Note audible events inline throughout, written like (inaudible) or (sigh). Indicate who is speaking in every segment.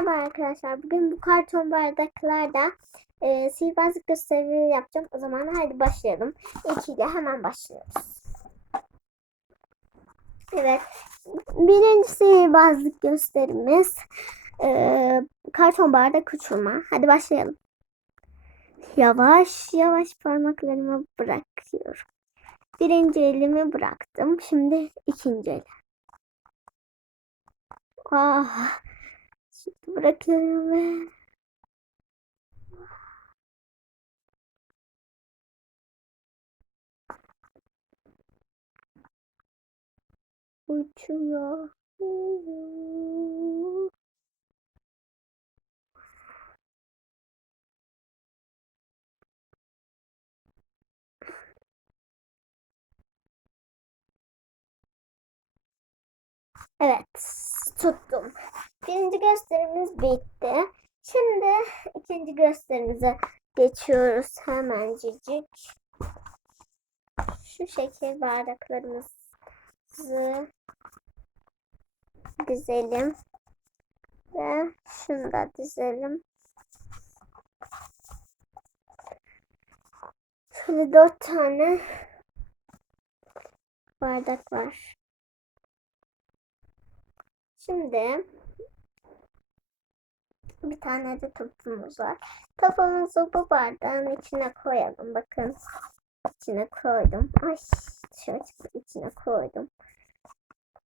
Speaker 1: Merhaba arkadaşlar. Bugün bu karton bardaklarda e, sihirbazlık gösterileri yapacağım. O zaman hadi başlayalım. İlkiyle hemen başlıyoruz. Evet. Birinci sihirbazlık gösterimiz e, karton bardak uçurma. Hadi başlayalım. Yavaş yavaş parmaklarımı bırakıyorum. Birinci elimi bıraktım. Şimdi ikinci el. Ah, bırakıyorum ve uçuyor. Evet, tuttum. Birinci gösterimiz bitti. Şimdi ikinci gösterimize geçiyoruz hemencik. Şu şekil bardaklarımızı dizelim. Ve şunu da dizelim. Şöyle dört tane bardak var. Şimdi bir tane de topumuz var. Topumuzu bu bardağın içine koyalım. Bakın içine koydum. Ay şöyle içine koydum.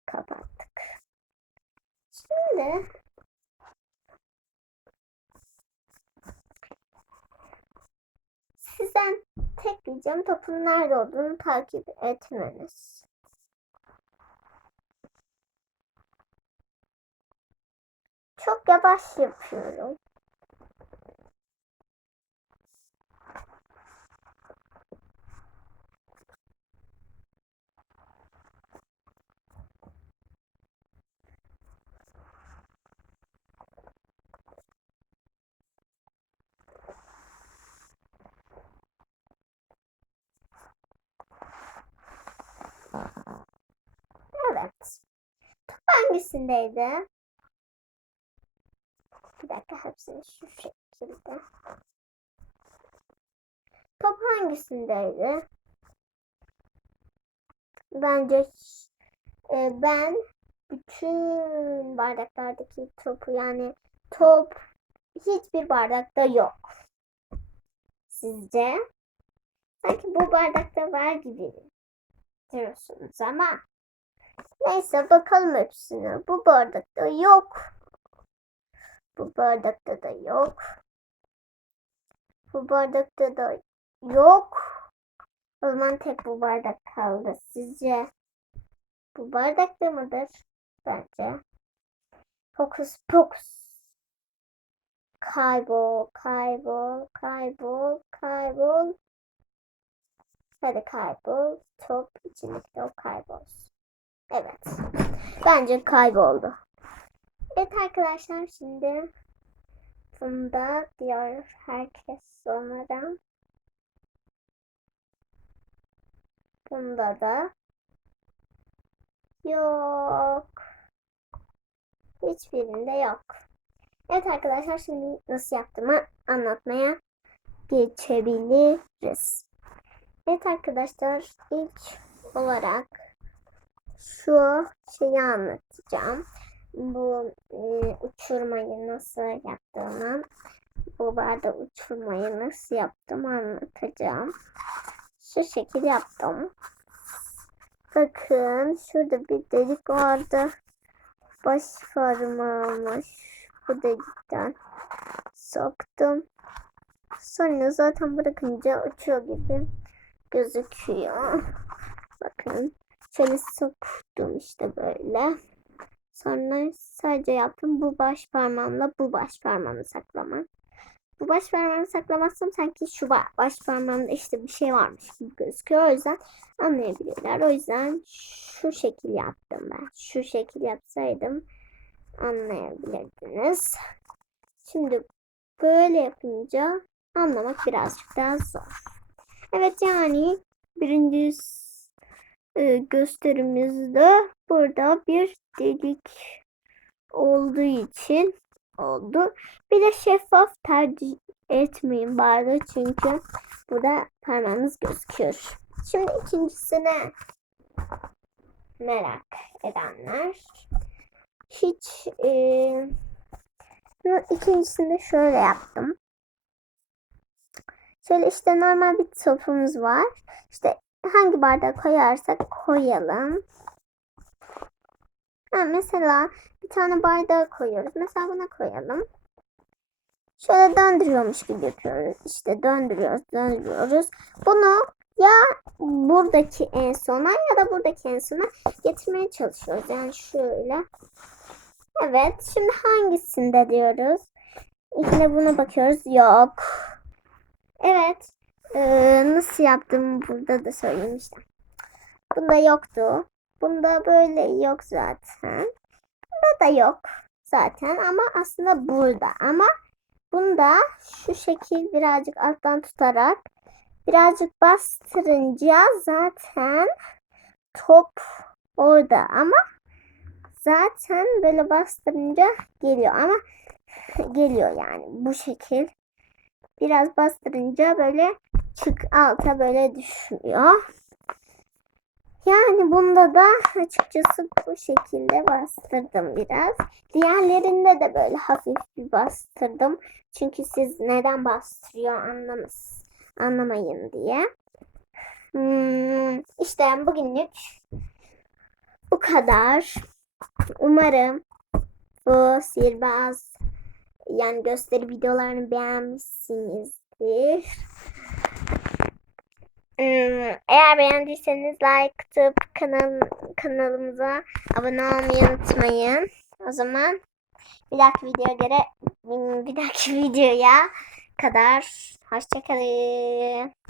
Speaker 1: Kapattık. Şimdi sizden tek diyeceğim topun nerede olduğunu takip etmeniz. Çok yavaş yapıyorum. Evet. Top hangisindeydi? Bir dakika hepsini şu şekilde. Top hangisindeydi? Bence e, ben bütün bardaklardaki topu yani top hiçbir bardakta yok. Sizce? Sanki bu bardakta var gibi diyorsunuz ama neyse bakalım hepsine. Bu bardakta yok. Bu bardakta da yok. Bu bardakta da yok. O zaman tek bu bardak kaldı. Sizce bu bardakta mıdır? Bence. Fokus pokus. Kaybol, kaybol, kaybol, kaybol. Hadi kaybol. Top içindeki top kaybolsun. Evet. Bence kayboldu. Evet arkadaşlar şimdi bunda diyor herkes sonra. Bunda da yok. Hiçbirinde yok. Evet arkadaşlar şimdi nasıl yaptığımı anlatmaya geçebiliriz. Evet arkadaşlar ilk olarak şu şeyi anlatacağım bu e, uçurmayı nasıl yaptığımı, bu barda uçurmayı nasıl yaptım anlatacağım. Şu şekil yaptım. Bakın şurada bir delik vardı. Baş parmağımı bu delikten soktum. Sonra zaten bırakınca uçuyor gibi gözüküyor. Bakın şöyle soktum işte böyle. Sonra sadece yaptım bu baş parmağımla bu baş parmağımı saklama. Bu baş parmağımı saklamazsam sanki şu baş parmağımda işte bir şey varmış gibi gözüküyor. O yüzden anlayabilirler. O yüzden şu şekil yaptım ben. Şu şekil yapsaydım anlayabilirdiniz. Şimdi böyle yapınca anlamak birazcık daha zor. Evet yani birinci e, gösterimizde burada bir delik olduğu için oldu. Bir de şeffaf tercih etmeyin bari çünkü burada parmağınız gözüküyor. Şimdi ikincisine merak edenler hiç e, ikincisinde şöyle yaptım. Şöyle işte normal bir topumuz var. İşte hangi bardağa koyarsak koyalım. Ha, mesela bir tane bardağa koyuyoruz. Mesela buna koyalım. Şöyle döndürüyormuş gibi yapıyoruz. İşte döndürüyoruz, döndürüyoruz. Bunu ya buradaki en sona ya da buradaki en sona getirmeye çalışıyoruz. Yani şöyle. Evet. Şimdi hangisinde diyoruz? İlkine buna bakıyoruz. Yok. Evet. Ee, nasıl yaptım burada da söyleyeyim işte. Bunda yoktu. Bunda böyle yok zaten. Bunda da yok zaten ama aslında burada. Ama bunda şu şekil birazcık alttan tutarak birazcık bastırınca zaten top orada ama zaten böyle bastırınca geliyor ama geliyor yani bu şekil. Biraz bastırınca böyle çık alta böyle düşüyor. Yani bunda da açıkçası bu şekilde bastırdım biraz. Diğerlerinde de böyle hafif bir bastırdım. Çünkü siz neden bastırıyor anlamaz, anlamayın diye. Hmm, işte bugünlük bu kadar. Umarım bu sihirbaz yani gösteri videolarını beğenmişsinizdir. Hmm, Eğer beğendiyseniz like atıp kanal, kanalımıza abone olmayı unutmayın. O zaman bir dahaki videoya göre bir dahaki (laughs) videoya kadar hoşçakalın.